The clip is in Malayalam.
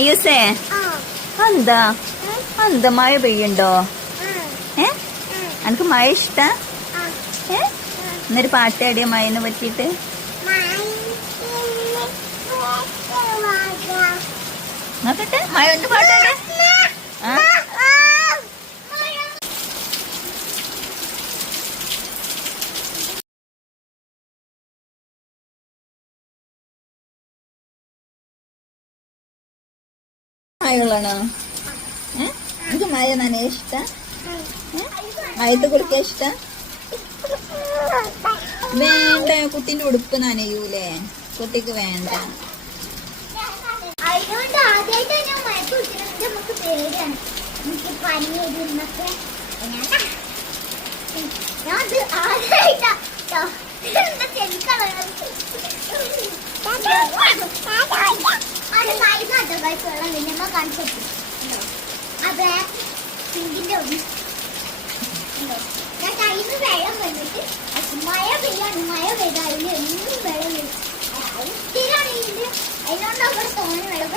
അയ്യൂസേ എന്താ എന്താ മഴ പെയ്യണ്ടോ? എനിക്ക് മഴ ഇഷ്ട? എന്നൊരു പാട്ടാടിയ മഴനെ പറ്റിയിട്ട്. നോക്കട്ടെ മഴ ഉണ്ട് പാട്ടാടിയ. മഴകളാണോ? എനിക്ക് മഴ നനയാ ഇഷ്ട? മഴത്ത് കുളിക്കാൻ ഇഷ്ട? വേണ്ട, കുട്ടീന്റെ ഉടുപ്പ് നനയൂലേ? കുട്ടിക്ക് വേണ്ട. ഞാൻ കയ്യിൽ വെള്ളം വന്നിട്ട് മഴ പെയ്യാണ്. മഴ പെയ്താലും എന്നും വെള്ളം വരും. സ്ഥിരമാണ് ഇതിന്റെ. അതിനോണ്ട് അവിടെ തോനെ വെള്ളം